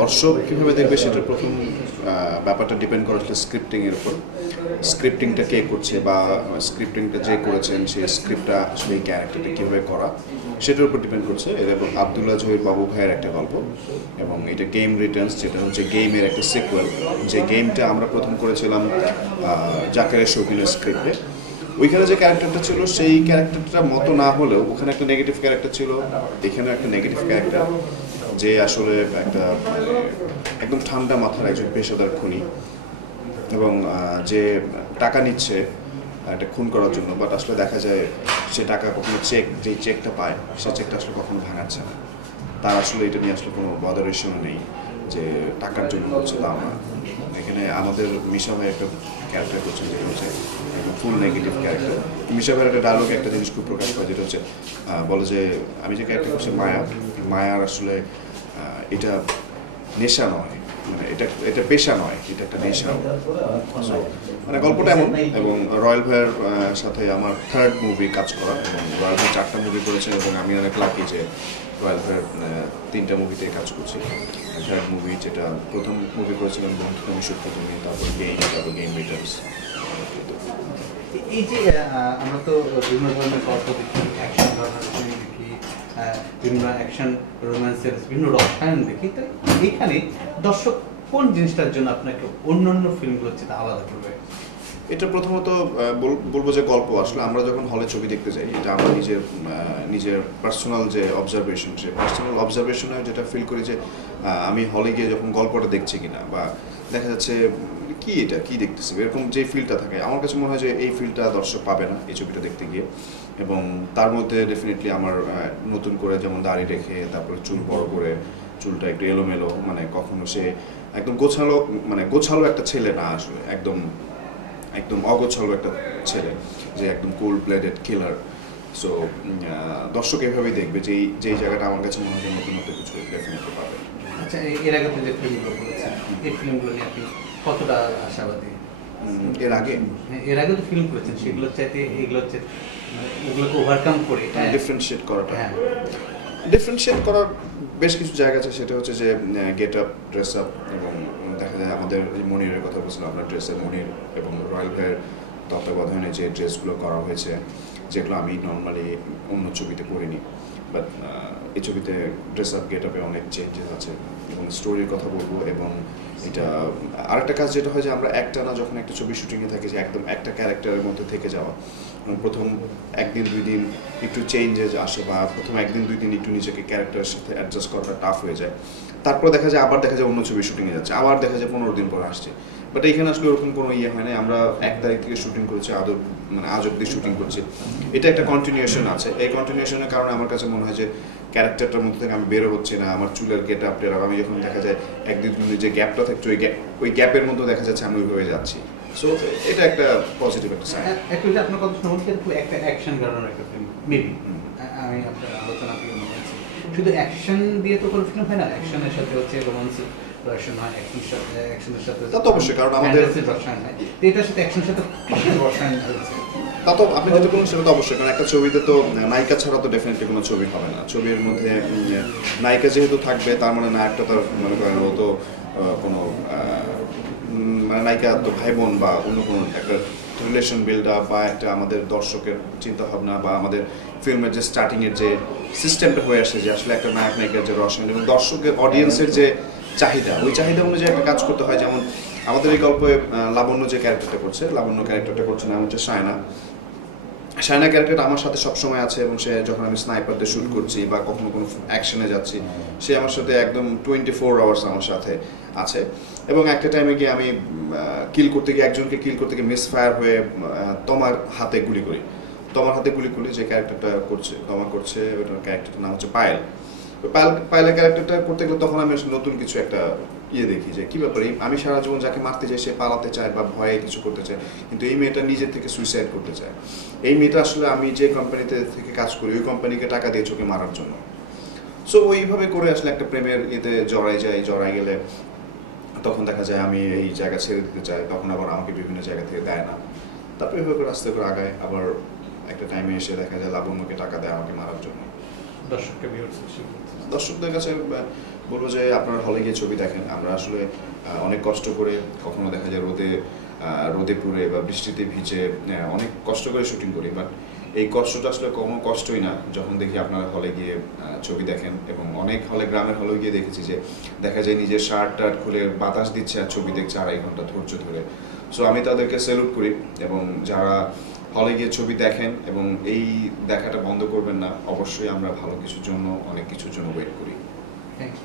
দর্শক কীভাবে দেখবে সেটার প্রথম ব্যাপারটা ডিপেন্ড করে আসলে স্ক্রিপ্টিংয়ের উপর। স্ক্রিপ্টিংটা কে করছে বা স্ক্রিপ্টিংটা যে করেছেন সেই স্ক্রিপ্টটা আসলে এই ক্যারেক্টারটা কীভাবে করা সেটার উপর ডিপেন্ড করছে। এটা আবদুল্লাহ জহির বাবু ভাইয়ের একটা গল্প এবং এটা গেম রিটার্নস, যেটা হচ্ছে গেমের একটা সিকুয়েল। যে গেমটা আমরা প্রথম করেছিলাম জাকেরের শৌখিনের স্ক্রিপ্টে। ওইখানে যে ক্যারেক্টারটা ছিল সেই ক্যারেক্টারটা মতো না হলেও ওখানে একটা নেগেটিভ ক্যারেক্টার ছিল, এখানেও একটা নেগেটিভ ক্যারেক্টার, যে আসলে একটা একদম ঠান্ডা মাথার একজন পেশাদার খুনি এবং যে টাকা নিচ্ছে একটা খুন করার জন্য, বাট আসলে দেখা যায় সে টাকা কখনো যে চেকটা পায় সে চেকটা আসলে কখনো ভাঙাচ্ছে না। তার আসলে এটা নিয়ে আসলে কোনো বদারেশনও নেই যে টাকার জন্য করছে, তাও না। এখানে আমাদের মিশা ভাই একটা ক্যারেক্টার করছেন যেটা হচ্ছে ফুল নেগেটিভ ক্যারেক্টার। মিশা ভাইয়ের একটা ডায়লগে একটা জিনিস খুব প্রকাশ পায়, যেটা হচ্ছে বলে যে আমি যে ক্যারেক্টার করছি মায়ার আসলে এটা নেশা নয়, মানে এটা পেশা নয়, এটা একটা নেশা। মানে গল্পটা এমন। এবং রয়্যাল ভাইয়ের সাথে আমার থার্ড মুভি কাজ করা, এবং রয়্যাল ভাই 4টা মুভি করেছেন এবং আমি অনেক লাকি যে রয়্যাল ভাইয়ের 3টা মুভিতে কাজ করছি। থার্ড মুভি যেটা প্রথম মুভি করেছিলাম বন্ধু তুমি সত্য তুমি, তারপর গেম রিটার্নস। এই যে আমরা তো বিভিন্ন ধরনের গল্প দেখি, অ্যাকশন ধরনের ফিল্ম দেখি, বিভিন্ন অ্যাকশন রোম্যান্সের বিভিন্ন রসায়ন দেখি, তো এইখানে দর্শক কোন জিনিসটার জন্য আপনাকে অন্য ফিল্মগুলো হচ্ছে আলাদা করবে? এটা প্রথমত বলবো যে গল্প। আসলে আমরা যখন হলে ছবি দেখতে যাই, এটা আমরা নিজের পার্সোনাল যে অবজারভেশন, সে পার্সোনাল অবজারভেশনে যেটা ফিল করি যে আমি হলে গিয়ে যখন গল্পটা দেখছি কিনা, বা দেখা যাচ্ছে এটা কি দেখতেছি, এরকম যে ফিলটা থাকে, আমার কাছে মনে হয় যে এই ফিলটা দর্শক পাবে না এই ছবিটা দেখতে গিয়ে। এবং তার মধ্যে ডেফিনেটলি আমার নতুন করে যেমন দাড়ি রেখে, তারপরে চুল বড় করে, চুলটা একটু এলোমেলো, মানে কখনো সে একদম গোছালো একটা ছেলে না, আসলে একদম অগোছালো একটা ছেলে যে একদম কোল্ড ব্লাডেড কিলার। সো দর্শক এভাবেই দেখবে যে যেই জায়গাটা আমার কাছে মনে হয় নতুন কিছু ডেফিনেটলি পাবে। আচ্ছা, এর আগে তো যে ফিল্মগুলো করেছেন, এই ফিল্মগুলো নিয়ে আপনি কতটা আশাবাদী? এর আগে তো ফিল্ম করেছেন, সেগুলোর চাইতে এগুলোকে ওভারকাম করে ডিফারেন্সিয়েট করার বেশ কিছু জায়গা আছে। সেটা হচ্ছে যে গেট আপ, ড্রেস আপ, এবং দেখা যায় আমাদের মনিরের কথা বলছিলাম আমরা, ড্রেসের মনির এবং রয়্যাল ভাইয়ের তত্ত্বাবধানে যে ড্রেসগুলো করা হয়েছে, যেগুলো আমি নর্মালি অন্য ছবিতে করিনি, বাট এই ছবিতে ড্রেস আপ, গেট আপে অনেক চেঞ্জেস আছে। এবং স্টোরির কথা বলবো। এবং এটা আরেকটা কাজ যেটা হয় যে আমরা একটানা যখন একটা ছবি শুটিংয়ে থাকি, যে একদম একটা ক্যারেক্টারের মধ্যে থেকে যাওয়া, প্রথম 1-2 দিন একটু চেঞ্জেস আসে, বা প্রথম 1-2 দিন একটু নিজেকে ক্যারেক্টারের সাথে অ্যাডজাস্ট করাটা টাফ হয়ে যায়। তারপর দেখা যায় আবার অন্য ছবি শুটিংয়ে যাচ্ছে, আবার দেখা যায় 15 দিন পর আসছে। বাট এখানে আসলে ওরকম কোনো হয় না। আমরা 1 তারিখ থেকে শুটিং করেছি, আজ অব্দি শুটিং করছি। এটা একটা কন্টিনিউশন আছে। এই কন্টিনিউশনের কারণে আমার কাছে মনে হয় যে ক্যারেক্টারটার মধ্যে থেকে আমি বেরো হচ্ছে না। আমার চুলের গেট আপটের আমি যখন দেখা যায় 1-2 দিন যে গ্যাপটা থাকছে, ওই গ্যাপের মধ্যে দেখা যাচ্ছে আমি ওইভাবে যাচ্ছি। সো এটা একটা পজিটিভ একটা সাইন। অ্যাকচুয়ালি আপনার কথা শুনুন, কিন্তু একটা অ্যাকশন গানের একটা ফিল্ম মেবি, আমি আপনার আলোচনা থেকে মনে হচ্ছে শুধু অ্যাকশন দিয়ে তো কোনো ফিল্ম হয় না, অ্যাকশনের সাথে হচ্ছে রোমান্স রসায়ন হয়, অ্যাকশনের সাথে তা তো অবশ্যই, কারণ আমাদের রসায়ন হয়, এটার সাথে অ্যাকশনের সাথে রসায়ন হয়েছে। তা তো আপনি যেটা বলুন সেটা তো অবশ্যই, কারণ একটা ছবিতে তো নায়িকা ছাড়া তো ডেফিনেটলি কোনো ছবি হবে না। ছবির মধ্যে নায়িকা যেহেতু থাকবে, তার মানে নায়কটা তার মনে করেন ও তো কোনো মানে নায়িকা তো ভাই বোন বা অন্য কোনো একটা রিলেশন বিল্ড আপ, বা একটা আমাদের দর্শকের চিন্তাভাবনা, বা আমাদের ফিল্মের যে স্টার্টিংয়ের যে সিস্টেমটা হয়ে আসে, যে আসলে একটা নায়ক নায়িকার যে রসায়ন এবং দর্শকের অডিয়েন্সের যে চাহিদা, ওই চাহিদা অনুযায়ী একটা কাজ করতে হয়। যেমন আমাদের এই গল্পে লাবণ্য যে ক্যারেক্টারটা করছে নাম হচ্ছে শায়না ক্যারেক্টারটা আমার সাথে সবসময় আছে, এবং সে যখন আমি স্নাইপারদের শ্যুট করছি বা কখনো কোনো অ্যাকশনে যাচ্ছি, সে আমার সাথে একদম 24 আওয়ার্স আমার সাথে আছে। এবং একটা টাইমে গিয়ে আমি একজনকে কিল করতে গিয়ে মিসফায়ার হয়ে তোমার হাতে গুলি করি। যে ক্যারেক্টারটা করছে ওটার ক্যারেক্টারটার নাম হচ্ছে পায়েলের ক্যারেক্টারটা করতে গেলে তখন আমি নতুন কিছু একটা দেখি যে কী ব্যাপারে, আমি সারা জীবন যাকে মারতে চাই সে পালাতে চায় বা ভয়ে কিছু করতে চায়, কিন্তু এই মেয়েটা নিজের থেকে সুইসাইড করতে চায়। এই মেয়েটা আসলে আমি যে কোম্পানিতে থেকে কাজ করি ওই কোম্পানিকে টাকা দিয়েছে ওকে মারার জন্য। সো ওইভাবে করে আসলে একটা প্রেমের জড়াই গেলে তখন দেখা যায় আমি এই জায়গা ছেড়ে দিতে চাই, তখন আবার আমাকে বিভিন্ন জায়গা থেকে দেয় না। তারপরে এভাবে করে আস্তে করে আগায়, আবার একটা টাইমে এসে দেখা যায় লাবণ্যকে টাকা দেয় আমাকে মারার জন্য। দর্শকদের কাছে বলবো যে আপনারা হলে গিয়ে ছবি দেখেন। আমরা আসলে অনেক কষ্ট করে, কখনো দেখা যায় রোদে পুড়ে বা বৃষ্টিতে ভিজে অনেক কষ্ট করে শুটিং করি, বাট এই কষ্টটা আসলে কোনো কষ্টই না যখন দেখি আপনারা হলে গিয়ে ছবি দেখেন। এবং অনেক হলে, গ্রামের হলে গিয়ে দেখেছি যে দেখা যায় নিজের শার্ট টার্ট খুলে বাতাস দিচ্ছে আর ছবি দেখছে 2.5 ঘন্টা ধৈর্য ধরে। সো আমি তাদেরকে স্যালুট করি। এবং যারা হলে গিয়ে ছবি দেখেন এবং এই দেখাটা বন্ধ করবেন না, অবশ্যই আমরা ভালো কিছুর জন্য, অনেক কিছুর জন্য ওয়েট করি। Thank you.